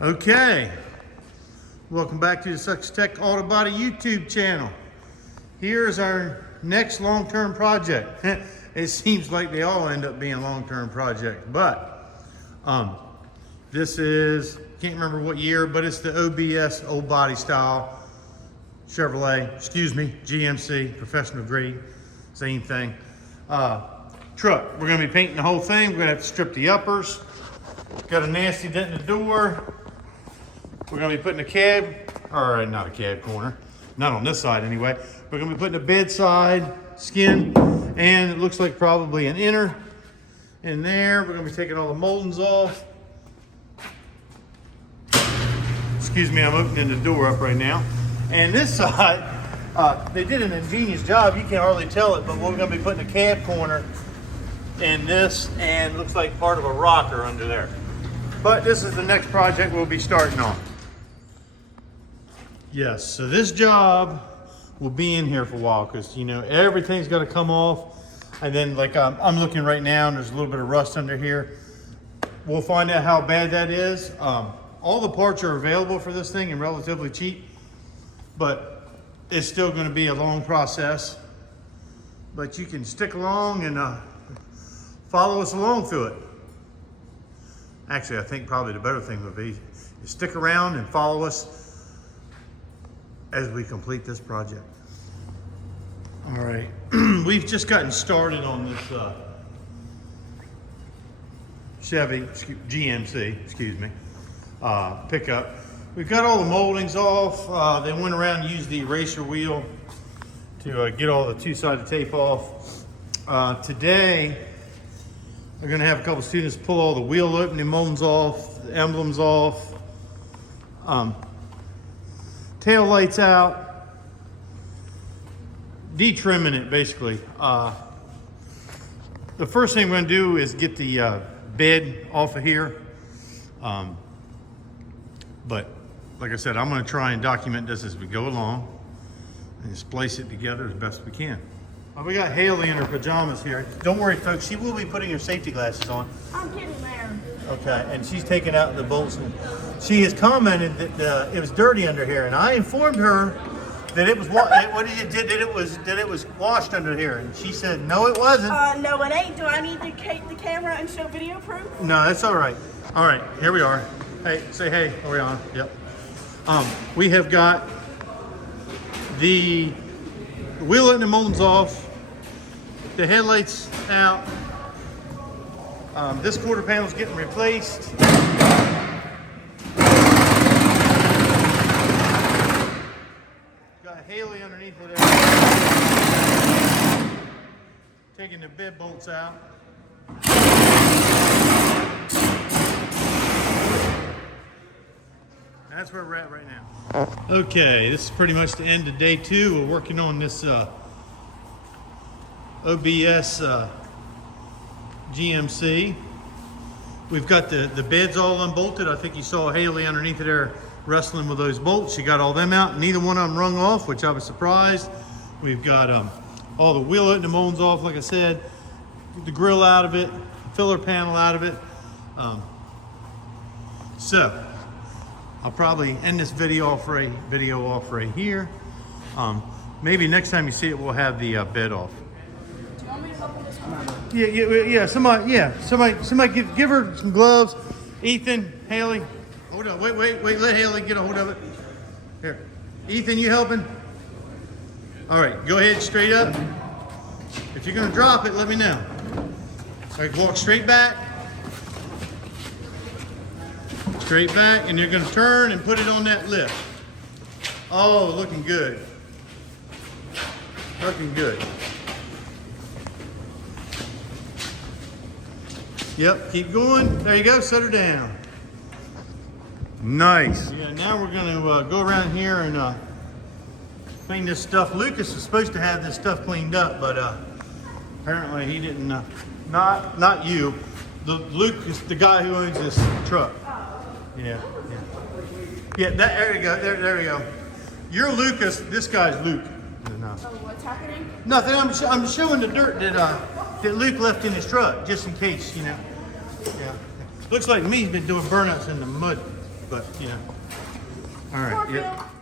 Okay, welcome back to the Sussex Tech Auto Body YouTube channel. Here's our next long-term project. It seems like they all end up being long-term projects, but this is, can't remember what year, but it's the OBS, old body style Chevrolet, GMC, professional grade, same thing. Truck, we're gonna be painting the whole thing. We're gonna have to strip the uppers. Got a nasty dent in the door. We're gonna be putting a cab, or not a cab corner, not on this side anyway. We're gonna be putting a bedside skin, and it looks like probably an inner in there. We're gonna be taking all the moldings off. Excuse me, I'm opening the door up right now. And this side, they did an ingenious job. You can hardly tell it, but we're gonna be putting a cab corner in this, and looks like part of a rocker under there. But this is the next project we'll be starting on. Yes, so this job will be in here for a while because, you know, everything's got to come off. And then, like, I'm looking right now and there's a little bit of rust under here. We'll find out how bad that is. All the parts are available for this thing and relatively cheap, but it's still going to be a long process. But you can stick along and follow us along through it. Actually, I think probably the better thing would be is stick around and follow us as we complete this project. All right, we've just gotten started on this Chevy, GMC, pickup. We've got all the moldings off. They went around and used the eraser wheel to get all the two-sided tape off. Today, we're gonna have a couple students pull all the wheel opening moldings off, the emblems off, tail lights out, de-trimming it basically. The first thing we're gonna do is get the bed off of here. But like I said, I'm gonna try and document this as we go along and splice it together as best we can. We got Haley in her pajamas here. Don't worry, folks, she will be putting her safety glasses on. I'm getting there. Okay, and she's taking out the bolts. And she has commented that it was dirty under here, and I informed her that it was that it was washed under here, and she said no, it wasn't. No, it ain't. Do I need to take the camera and show video proof? No, that's all right. All right, here we are. Hey, say hey. Are we on? Yep. We have got the wheel and the moldings off. The headlights out. This quarter panel is getting replaced. Got Haley underneath it there. Taking the bed bolts out. That's where we're at right now. Okay, this is pretty much the end of day 2. We're working on this OBS GMC. We've got the beds all unbolted. I think you saw Haley underneath there wrestling with those bolts. She got all them out. Neither one of them rung off, which I was surprised. We've got all the wheel and the moldings off, like I said. Get the grill out of it, filler panel out of it. So I'll probably end this video off right here. Maybe next time you see it, we'll have the bed off. Yeah. Somebody give her some gloves. Ethan, Haley, hold on. Wait. Let Haley get a hold of it. Here, Ethan, you helping? All right, go ahead, straight up. If you're gonna drop it, let me know. All right, walk straight back. Straight back, and you're gonna turn and put it on that lift. Oh, looking good. Looking good. Yep, keep going. There you go, set her down. Nice. Yeah, now we're gonna go around here and clean this stuff. Lucas was supposed to have this stuff cleaned up, but apparently he didn't. Not you. Luke is the guy who owns this truck. Yeah. There you go. There we go. You're Lucas. This guy's Luke. No. Oh, what's happening? Nothing. I'm showing the dirt that Luke left in his truck, just in case, you know. Yeah. Looks like me, he's been doing burnouts in the mud. but you know. All right. Cornfield. Yep.